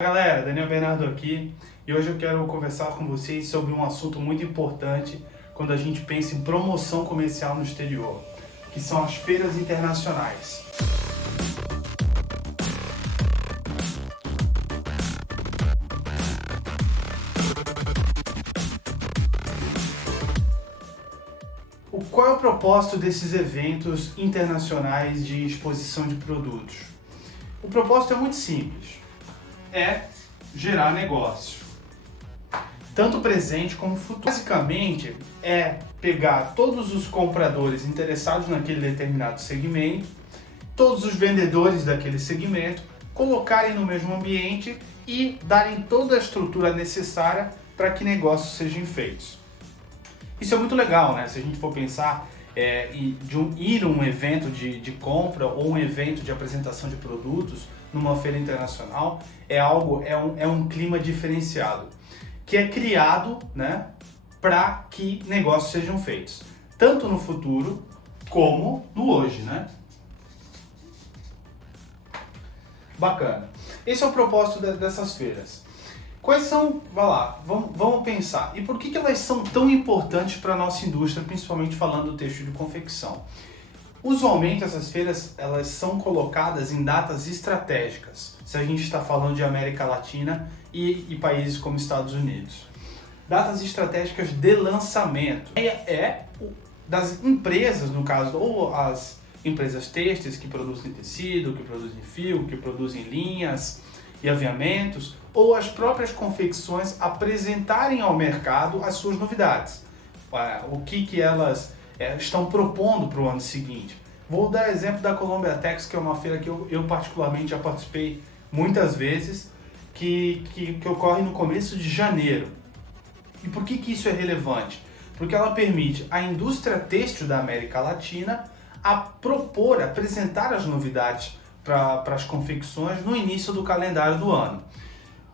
Galera, Daniel Bernardo aqui e hoje eu quero conversar com vocês sobre um assunto muito importante quando a gente pensa em promoção comercial no exterior, que são as feiras internacionais. Qual é o propósito desses eventos internacionais de exposição de produtos? O propósito é muito simples. É gerar negócio, tanto presente como futuro. Basicamente, é pegar todos os compradores interessados naquele determinado segmento, todos os vendedores daquele segmento, colocarem no mesmo ambiente e darem toda a estrutura necessária para que negócios sejam feitos. Isso é muito legal, né? Se a gente for pensar ir a um evento de compra ou um evento de apresentação de produtos numa feira internacional, é um clima diferenciado, que é criado, né, para que negócios sejam feitos, tanto no futuro como no hoje, né? Bacana. Esse é o propósito dessas feiras. Quais são, vamos pensar, e por que elas são tão importantes para a nossa indústria, principalmente falando do têxtil de confecção? Usualmente essas feiras elas são colocadas em datas estratégicas, se a gente está falando de América Latina e países como Estados Unidos. Datas estratégicas de lançamento. Das empresas, no caso, ou as empresas têxteis que produzem tecido, que produzem fio, que produzem linhas e aviamentos, ou as próprias confecções apresentarem ao mercado as suas novidades. O que elas estão propondo para o ano seguinte. Vou dar exemplo da Columbia Tex, que é uma feira que eu particularmente já participei muitas vezes, que ocorre no começo de janeiro. E por que isso é relevante? Porque ela permite à indústria têxtil da América Latina apresentar as novidades para as confecções no início do calendário do ano.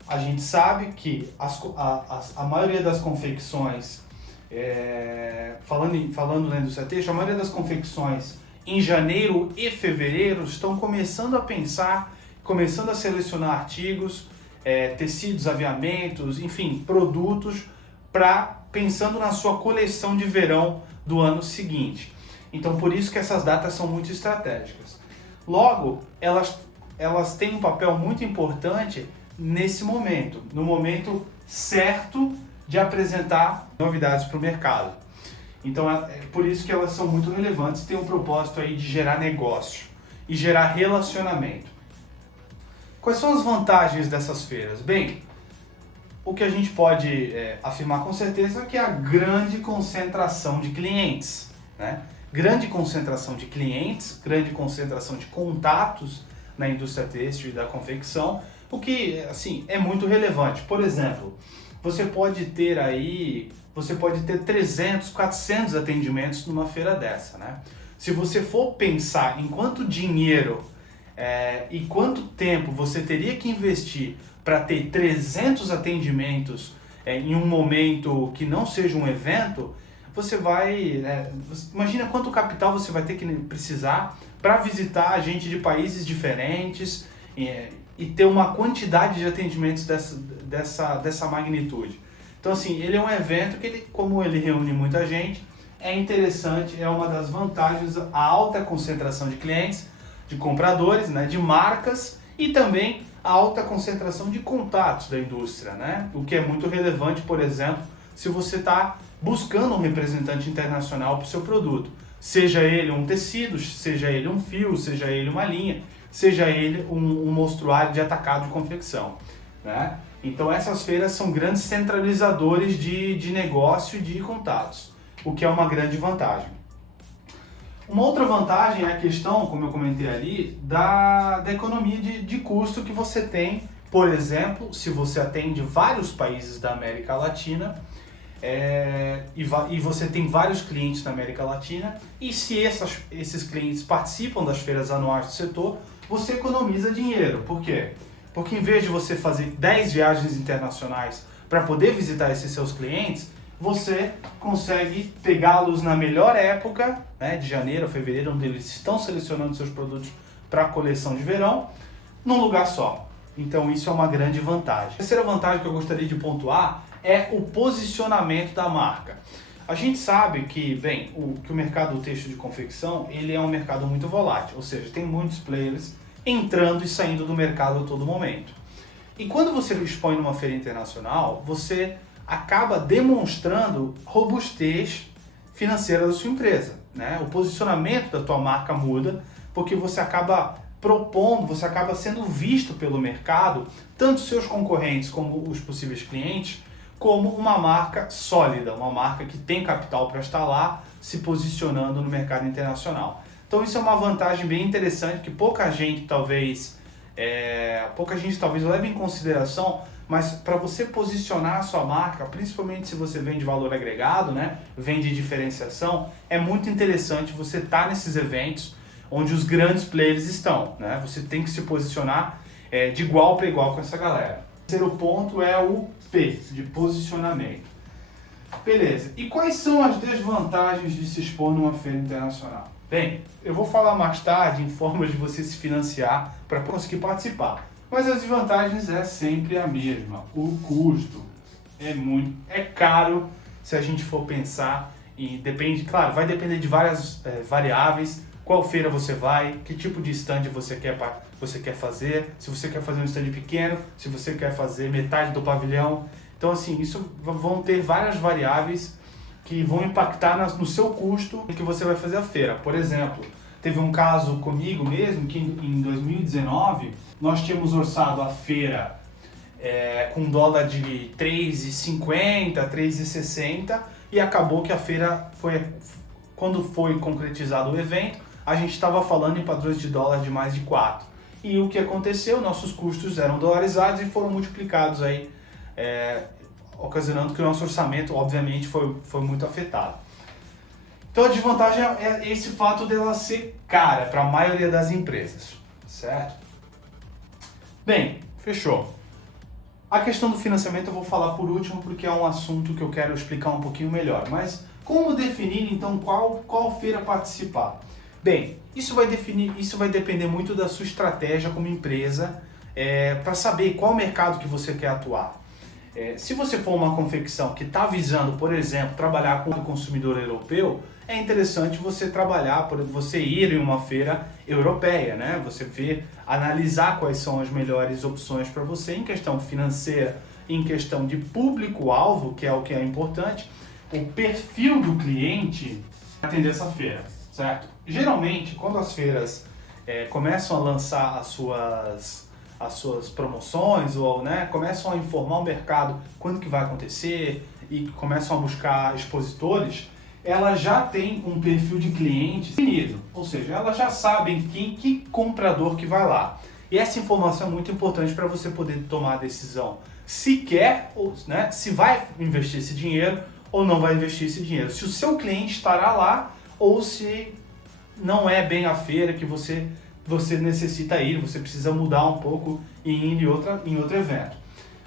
A gente sabe que a maioria das confecções, falando na indústria têxtil, a maioria das confecções em janeiro e fevereiro estão começando a pensar, começando a selecionar artigos, tecidos, aviamentos, enfim, produtos, pensando na sua coleção de verão do ano seguinte. Então, por isso que essas datas são muito estratégicas. Logo, elas têm um papel muito importante nesse momento, no momento certo de apresentar novidades para o mercado. Então é por isso que elas são muito relevantes e têm um propósito aí de gerar negócio e gerar relacionamento. Quais são as vantagens dessas feiras? Bem, o que a gente pode afirmar com certeza é que é a grande concentração de clientes, né? Grande concentração de clientes, grande concentração de contatos na indústria têxtil e da confecção, o que assim é muito relevante. Por exemplo, você pode ter 300, 400 atendimentos numa feira dessa, né? Se você for pensar em quanto dinheiro e quanto tempo você teria que investir para ter 300 atendimentos em um momento que não seja um evento, você vai... imagina quanto capital você vai ter que precisar para visitar gente de países diferentes e ter uma quantidade de atendimentos dessa magnitude. Então, assim, ele é um evento que, como ele reúne muita gente, é interessante, é uma das vantagens a alta concentração de clientes, de compradores, né, de marcas e também a alta concentração de contatos da indústria, né? O que é muito relevante, por exemplo, se você está buscando um representante internacional para o seu produto. Seja ele um tecido, seja ele um fio, seja ele uma linha, seja ele um mostruário de atacado de confecção, né? Então essas feiras são grandes centralizadores de negócio e de contatos, o que é uma grande vantagem. Uma outra vantagem é a questão, como eu comentei ali, da economia de custo que você tem, por exemplo, se você atende vários países da América Latina, e você tem vários clientes na América Latina, e se esses clientes participam das feiras anuais do setor, você economiza dinheiro. Por quê? Porque em vez de você fazer 10 viagens internacionais para poder visitar esses seus clientes, você consegue pegá-los na melhor época, né, de janeiro a fevereiro, onde eles estão selecionando seus produtos para a coleção de verão, num lugar só. Então isso é uma grande vantagem. A terceira vantagem que eu gostaria de pontuar é o posicionamento da marca. A gente sabe que, bem, que o mercado têxtil de confecção, ele é um mercado muito volátil, ou seja, tem muitos players entrando e saindo do mercado a todo momento. E quando você expõe numa feira internacional, você acaba demonstrando robustez financeira da sua empresa, né? O posicionamento da tua marca muda, porque você acaba propondo, você acaba sendo visto pelo mercado, tanto seus concorrentes como os possíveis clientes, como uma marca sólida, uma marca que tem capital para estar lá se posicionando no mercado internacional. Então isso é uma vantagem bem interessante que pouca gente talvez leve em consideração, mas para você posicionar a sua marca, principalmente se você vende valor agregado, né, vende diferenciação, é muito interessante você estar nesses eventos onde os grandes players estão, né? Você tem que se posicionar de igual para igual com essa galera. O terceiro ponto é o P, de posicionamento. Beleza, e quais são as desvantagens de se expor numa feira internacional? Bem, eu vou falar mais tarde em formas de você se financiar para conseguir participar. Mas as desvantagens é sempre a mesma. O custo é caro se a gente for pensar e depende, claro, vai depender de várias variáveis. Qual feira você vai, que tipo de stand você quer fazer, se você quer fazer um stand pequeno, se você quer fazer metade do pavilhão. Então assim, isso vão ter várias variáveis que vão impactar no seu custo que você vai fazer a feira. Por exemplo, teve um caso comigo mesmo que em 2019 nós tínhamos orçado a feira com um dólar de 3,50, 3,60 e acabou que a feira quando foi concretizado o evento, a gente estava falando em padrões de dólar de mais de 4. E o que aconteceu? Nossos custos eram dolarizados e foram multiplicados aí, ocasionando que o nosso orçamento, obviamente, foi muito afetado. Então a desvantagem é esse fato dela ser cara para a maioria das empresas, certo? Bem, fechou. A questão do financiamento eu vou falar por último porque é um assunto que eu quero explicar um pouquinho melhor. Mas como definir então qual feira participar? Bem, isso vai depender muito da sua estratégia como empresa para saber qual mercado que você quer atuar. Se você for uma confecção que está visando, por exemplo, trabalhar com o consumidor europeu, é interessante você você ir em uma feira europeia, né? Você analisar quais são as melhores opções para você em questão financeira, em questão de público-alvo, que é o que é importante, o perfil do cliente atender essa feira, certo? Geralmente, quando as feiras começam a lançar as suas promoções ou começam a informar o mercado quando que vai acontecer e começam a buscar expositores, elas já têm um perfil de cliente definido, ou seja, elas já sabem que comprador que vai lá. E essa informação é muito importante para você poder tomar a decisão se quer, se vai investir esse dinheiro ou não vai investir esse dinheiro. Se o seu cliente estará lá ou se não é bem a feira que você necessita ir, você precisa mudar um pouco e ir em outro evento.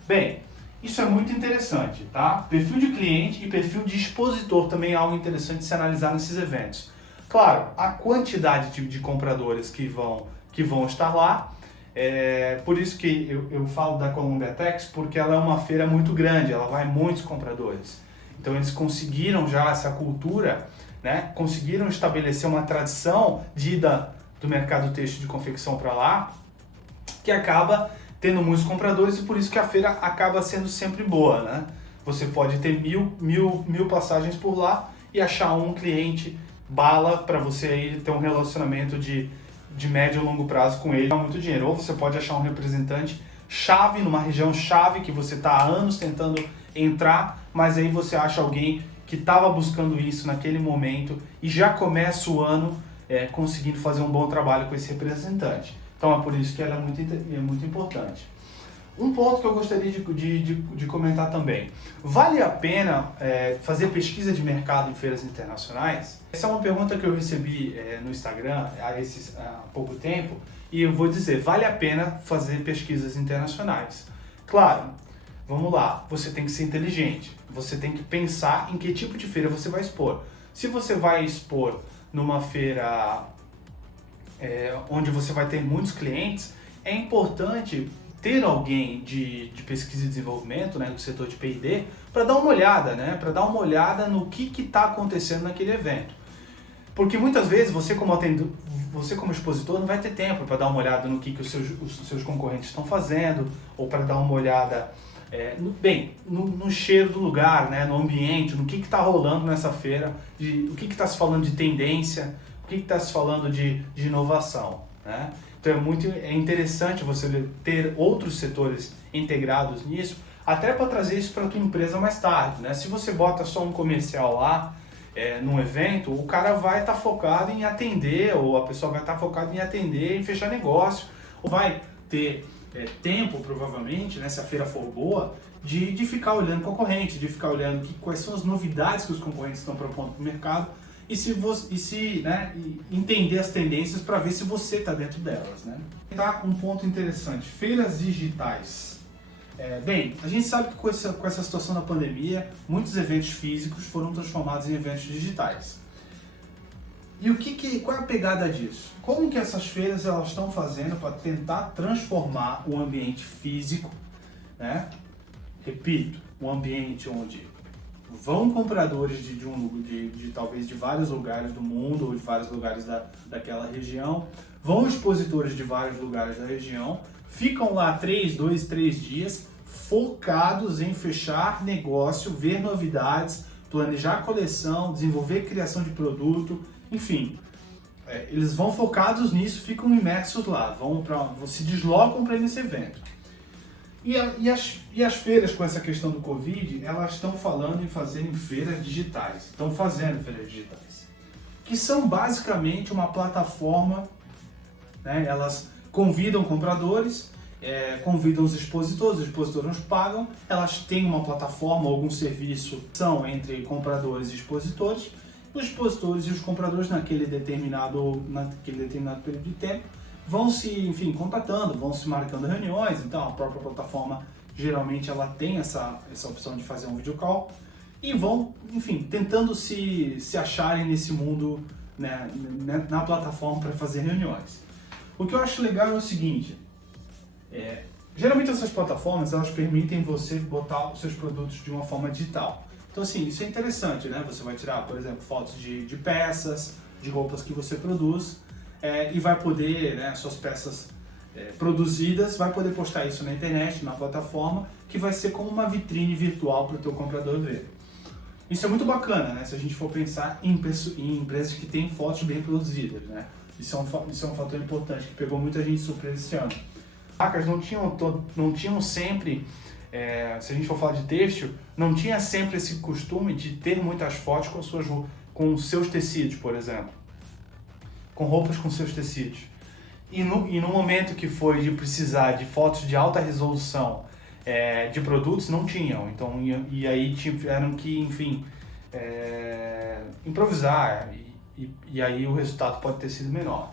Bem, isso é muito interessante, tá? Perfil de cliente e perfil de expositor também é algo interessante de se analisar nesses eventos. Claro, a quantidade de compradores que vão estar lá, por isso que eu falo da Columbia Tex, porque ela é uma feira muito grande, ela vai muitos compradores. Então eles conseguiram já essa cultura, né? Conseguiram estabelecer uma tradição de ida do mercado têxtil de confecção para lá, que acaba tendo muitos compradores e por isso que a feira acaba sendo sempre boa, né? Você pode ter mil passagens por lá e achar um cliente bala para você aí ter um relacionamento de médio e longo prazo com ele, dá muito dinheiro. Ou você pode achar um representante chave numa região chave que você está há anos tentando entrar, mas aí você acha alguém que estava buscando isso naquele momento e já começa o ano conseguindo fazer um bom trabalho com esse representante. Então é por isso que ela é muito importante. Um ponto que eu gostaria de comentar também. Vale a pena fazer pesquisa de mercado em feiras internacionais? Essa é uma pergunta que eu recebi no Instagram há pouco tempo e eu vou dizer, vale a pena fazer pesquisas internacionais. Claro, vamos lá, você tem que ser inteligente, você tem que pensar em que tipo de feira você vai expor. Se você vai expor numa feira onde você vai ter muitos clientes, é importante ter alguém de pesquisa e desenvolvimento, né, do setor de P&D, para dar uma olhada, né, para dar uma olhada no que está acontecendo naquele evento. Porque muitas vezes você como expositor não vai ter tempo para dar uma olhada no que os seus concorrentes estão fazendo, ou para dar uma olhada no cheiro do lugar, né, no ambiente, no que está rolando nessa feira, o que está se falando de tendência, o que está se falando de inovação, né? Então é interessante você ter outros setores integrados nisso, até para trazer isso para a tua empresa mais tarde, né? Se você bota só um comercial lá, num evento, o cara vai estar focado em atender, ou a pessoa vai estar focada em atender e fechar negócio, ou vai ter tempo, provavelmente, né, se a feira for boa, de ficar olhando concorrente, de ficar olhando quais são as novidades que os concorrentes estão propondo para o mercado e entender as tendências para ver se você está dentro delas, né? Tá, um ponto interessante, feiras digitais. A gente sabe que com essa situação da pandemia, muitos eventos físicos foram transformados em eventos digitais. E qual é a pegada disso? Como que essas feiras elas estão fazendo para tentar transformar o ambiente físico, né? Repito, um ambiente onde vão compradores talvez de vários lugares do mundo ou de vários lugares daquela região, vão expositores de vários lugares da região, ficam lá 3 dias focados em fechar negócio, ver novidades, planejar coleção, desenvolver criação de produto, enfim, eles vão focados nisso, ficam imersos lá, se deslocam para esse evento. E as feiras, com essa questão do Covid, elas estão falando em fazerem feiras digitais, estão fazendo feiras digitais, que são basicamente uma plataforma, né? Elas convidam compradores, convidam os expositores nos pagam, elas têm uma plataforma, algum serviço, são entre compradores e expositores, os expositores e os compradores naquele determinado período de tempo vão se, contatando, vão se marcando reuniões. Então a própria plataforma geralmente ela tem essa opção de fazer um video call e vão, tentando se acharem nesse mundo, né, na plataforma para fazer reuniões. O que eu acho legal é o seguinte, geralmente essas plataformas elas permitem você botar os seus produtos de uma forma digital. Então assim, isso é interessante, né? Você vai tirar, por exemplo, fotos de peças, de roupas que você produz, e vai poder, né, suas peças produzidas, vai poder postar isso na internet, na plataforma, que vai ser como uma vitrine virtual para o teu comprador ver. Isso é muito bacana, né? Se a gente for pensar em empresas que têm fotos bem produzidas, né? Isso é um fator importante que pegou muita gente surpresa esse ano. Marcas não tinham sempre, se a gente for falar de têxtil, não tinha sempre esse costume de ter muitas fotos com os seus tecidos, por exemplo. Com roupas com seus tecidos. E no momento que foi de precisar de fotos de alta resolução de produtos, não tinham. Então, e aí tiveram que, improvisar. E aí o resultado pode ter sido menor.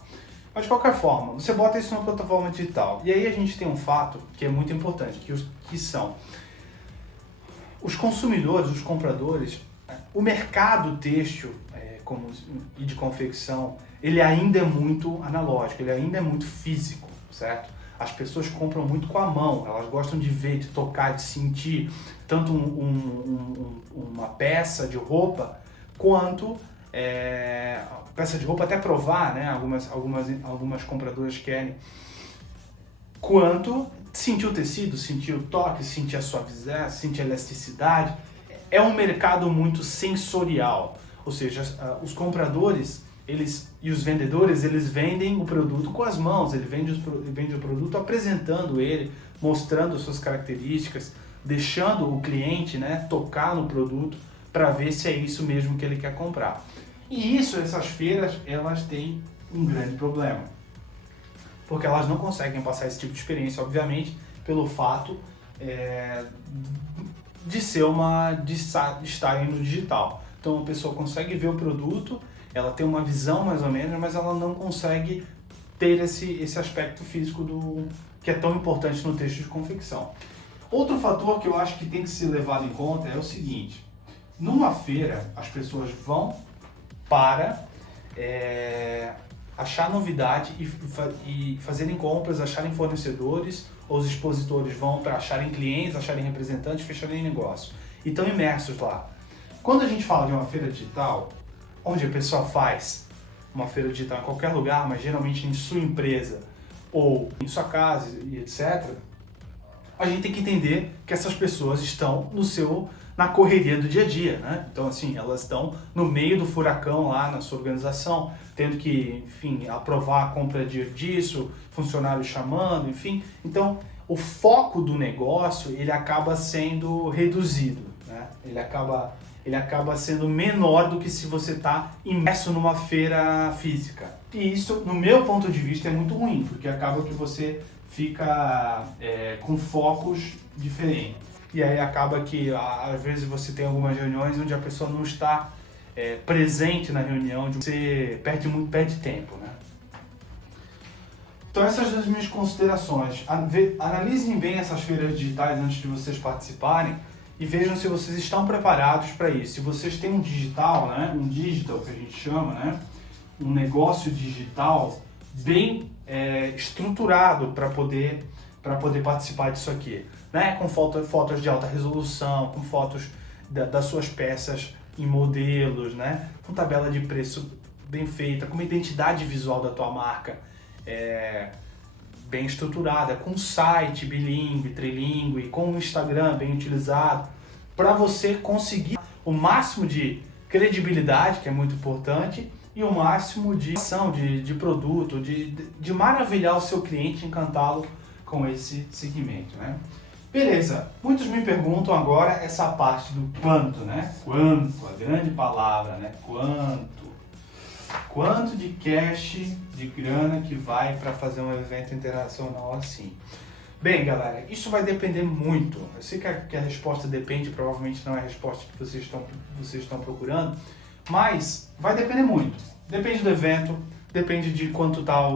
Mas de qualquer forma, você bota isso numa plataforma digital. E aí a gente tem um fato que é muito importante, que são os consumidores, os compradores, o mercado têxtil e de confecção, ele ainda é muito analógico, ele ainda é muito físico, certo? As pessoas compram muito com a mão, elas gostam de ver, de tocar, de sentir tanto uma peça de roupa, quanto peça de roupa até provar, né? Algumas compradoras querem, quanto sentir o tecido, sentir o toque, sentir a suavidade, sentir a elasticidade. É um mercado muito sensorial, ou seja, os compradores e os vendedores, eles vendem o produto com as mãos, ele vende o produto apresentando ele, mostrando suas características, deixando o cliente, né, tocar no produto para ver se é isso mesmo que ele quer comprar. E essas feiras, elas têm um grande problema, porque elas não conseguem passar esse tipo de experiência, obviamente, pelo fato de estarem no digital. Então a pessoa consegue ver o produto, ela tem uma visão mais ou menos, mas ela não consegue ter esse aspecto físico que é tão importante no texto de confecção. Outro fator que eu acho que tem que ser levado em conta é o seguinte: numa feira as pessoas vão para achar novidade e fazerem compras, acharem fornecedores ou os expositores vão para acharem clientes, acharem representantes, fecharem negócio. E estão imersos lá. Quando a gente fala de uma feira digital, onde a pessoa faz uma feira digital em qualquer lugar, mas geralmente em sua empresa ou em sua casa e etc., a gente tem que entender que essas pessoas estão na correria do dia a dia, né? Então, assim, elas estão no meio do furacão lá na sua organização, tendo que, enfim, aprovar a compra disso, funcionários chamando, enfim. Então, o foco do negócio, ele acaba sendo reduzido, né? Ele acaba sendo menor do que se você está imerso numa feira física. E isso, no meu ponto de vista, é muito ruim, porque acaba que você fica com focos diferentes. E aí acaba que, às vezes, você tem algumas reuniões onde a pessoa não está presente na reunião, onde você perde tempo, né? Então essas são as minhas considerações. Analisem bem essas feiras digitais antes de vocês participarem e vejam se vocês estão preparados para isso. Se vocês têm um digital, né, um digital que a gente chama, né, um negócio digital bem estruturado para poder participar disso aqui, né, com fotos de alta resolução, com fotos das suas peças em modelos, né, com tabela de preço bem feita, com uma identidade visual da tua marca bem estruturada, com site bilíngue, trilingue, com um Instagram bem utilizado, para você conseguir o máximo de credibilidade, que é muito importante, e o máximo de ação, de produto, de maravilhar o seu cliente, encantá-lo com esse segmento, né? Beleza, muitos me perguntam agora essa parte do quanto, né? Quanto, a grande palavra, né? Quanto de cash, de grana que vai para fazer um evento internacional assim? Bem, galera, isso vai depender muito. Eu sei que a resposta depende, provavelmente não é a resposta que vocês estão procurando, mas vai depender muito. Depende do evento, depende de quanto está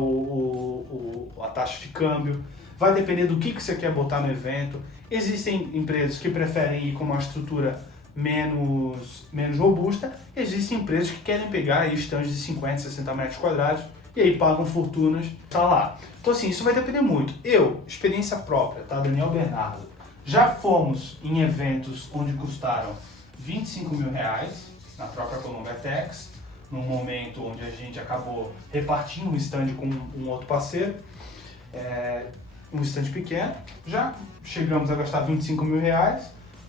a taxa de câmbio, vai depender do que você quer botar no evento. Existem empresas que preferem ir com uma estrutura menos robusta, existem empresas que querem pegar aí estandes de 50, 60 metros quadrados e aí pagam fortunas para lá. Então assim, isso vai depender muito. Eu, experiência própria, tá? Daniel Bernardo, já fomos em eventos onde custaram R$25 mil na própria Colombiatex, num momento onde a gente acabou repartindo um stand com um outro parceiro, um stand pequeno. Já chegamos a gastar R$25 mil,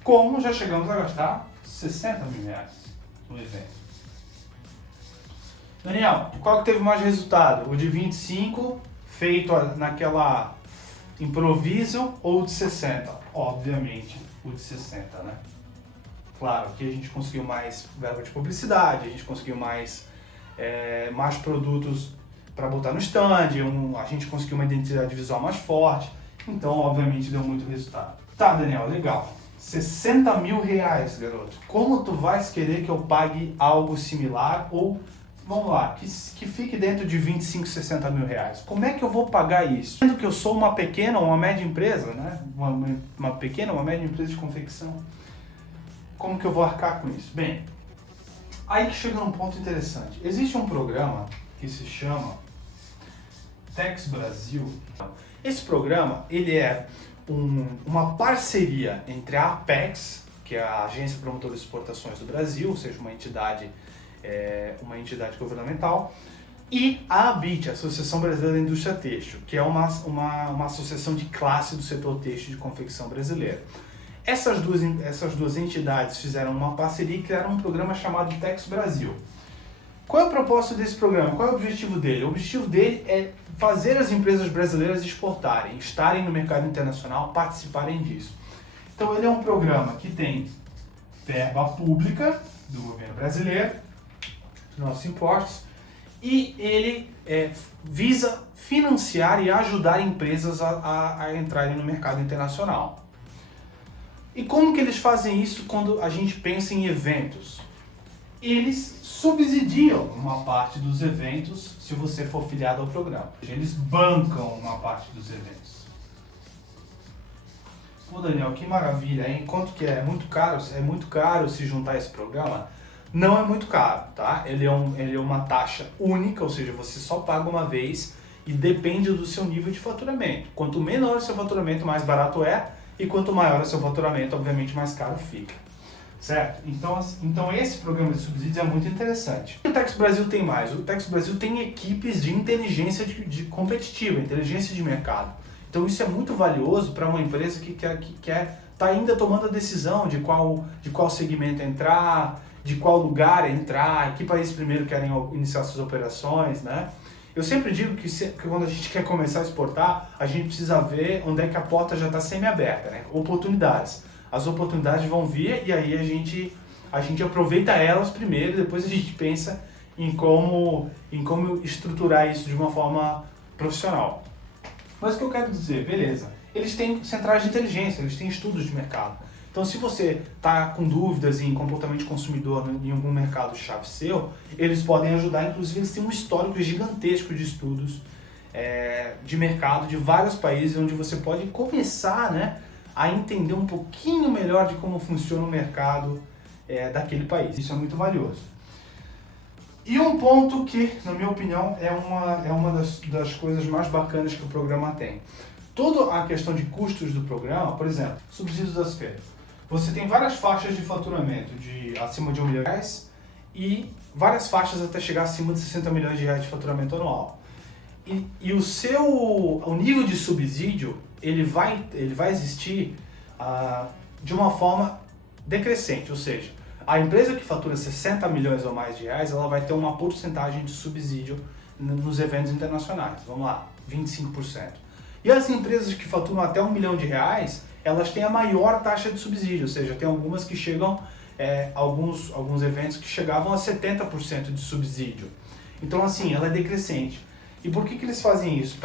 como já chegamos a gastar R$60 mil no evento. Daniel, qual que teve mais resultado? O de 25, feito naquela improviso, ou o de 60? Obviamente, o de 60, né? Claro que a gente conseguiu mais verba de publicidade, a gente conseguiu mais produtos para botar no stand, a gente conseguiu uma identidade visual mais forte, então obviamente deu muito resultado. Tá, Daniel, legal. R$60 mil, garoto. Como tu vais querer que eu pague algo similar ou, vamos lá, que fique dentro de 25, 60 mil reais? Como é que eu vou pagar isso? Sendo que eu sou uma pequena ou uma média empresa, né? Uma pequena ou uma média empresa de confecção. Como que eu vou arcar com isso? Bem, aí que chega num ponto interessante. Existe um programa que se chama Tex Brasil. Esse programa, ele é uma parceria entre a Apex, que é a Agência Promotora de Exportações do Brasil, ou seja, uma entidade governamental, e a ABIT, a Associação Brasileira da Indústria Têxtil, que é uma associação de classe do setor têxtil de confecção brasileira. Essas duas entidades fizeram uma parceria e criaram um programa chamado Tex Brasil. Qual é o propósito desse programa? Qual é o objetivo dele? O objetivo dele é fazer as empresas brasileiras exportarem, estarem no mercado internacional, participarem disso. Então ele é um programa que tem verba pública do governo brasileiro, dos nossos impostos, e ele visa financiar e ajudar empresas a entrarem no mercado internacional. E como que eles fazem isso quando a gente pensa em eventos? Eles subsidiam uma parte dos eventos se você for filiado ao programa. Eles bancam uma parte dos eventos. Pô, Daniel, que maravilha, hein? Quanto que é? Muito caro? É muito caro se juntar a esse programa? Não é muito caro, tá? Ele é uma taxa única, ou seja, você só paga uma vez e depende do seu nível de faturamento. Quanto menor o seu faturamento, mais barato é, e quanto maior o seu faturamento, obviamente mais caro fica. Certo? Então esse programa de subsídios é muito interessante. O que o Tex Brasil tem mais? O Tex Brasil tem equipes de inteligência de competitiva, inteligência de mercado. Então isso é muito valioso para uma empresa que quer tá ainda tomando a decisão de qual segmento entrar, de qual lugar entrar, que país primeiro querem iniciar suas operações, né? Eu sempre digo que quando a gente quer começar a exportar, a gente precisa ver onde é que a porta já está semi-aberta, né? Oportunidades. As oportunidades vão vir e aí a gente aproveita elas primeiro, depois a gente pensa em como estruturar isso de uma forma profissional. Mas o que eu quero dizer, beleza, eles têm centrais de inteligência, eles têm estudos de mercado. Então se você está com dúvidas em comportamento de consumidor em algum mercado-chave seu, eles podem ajudar, inclusive eles têm um histórico gigantesco de estudos de mercado de vários países, onde você pode começar, né, a entender um pouquinho melhor de como funciona o mercado daquele país. Isso é muito valioso. E um ponto que, na minha opinião, é uma das coisas mais bacanas que o programa tem. Toda a questão de custos do programa, por exemplo, subsídios das feiras. Você tem várias faixas de faturamento de acima de R$1 milhão e várias faixas até chegar acima de R$60 milhões de faturamento anual. E o nível de subsídio ele vai existir de uma forma decrescente, ou seja, a empresa que fatura 60 milhões ou mais de reais, ela vai ter uma porcentagem de subsídio nos eventos internacionais, vamos lá, 25%. E as empresas que faturam até R$1 milhão, elas têm a maior taxa de subsídio, ou seja, tem algumas que chegam, alguns eventos que chegavam a 70% de subsídio. Então assim, ela é decrescente. E por que eles fazem isso?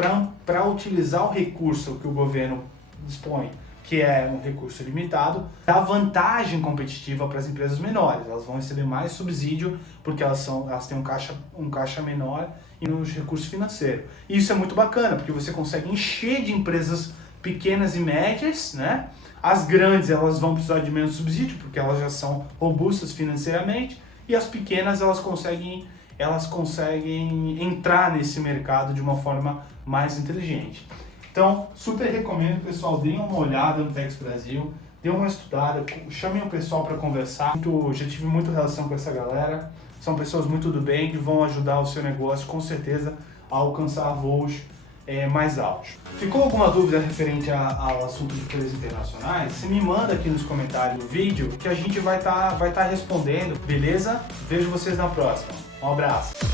Para utilizar o recurso que o governo dispõe, que é um recurso limitado, dá vantagem competitiva para as empresas menores. Elas vão receber mais subsídio porque elas têm um caixa menor e nos recursos financeiros. E isso é muito bacana, porque você consegue encher de empresas pequenas e médias, né? As grandes elas vão precisar de menos subsídio porque elas já são robustas financeiramente, e as pequenas elas conseguem entrar nesse mercado de uma forma mais inteligente. Então, super recomendo, pessoal, deem uma olhada no Tex Brasil, dê uma estudada, chamem o pessoal para conversar. Já tive muita relação com essa galera, são pessoas muito do bem que vão ajudar o seu negócio, com certeza, a alcançar voos mais altos. Ficou alguma dúvida referente ao assunto de feiras internacionais? Você me manda aqui nos comentários do vídeo que a gente vai tá respondendo, beleza? Vejo vocês na próxima. Um abraço!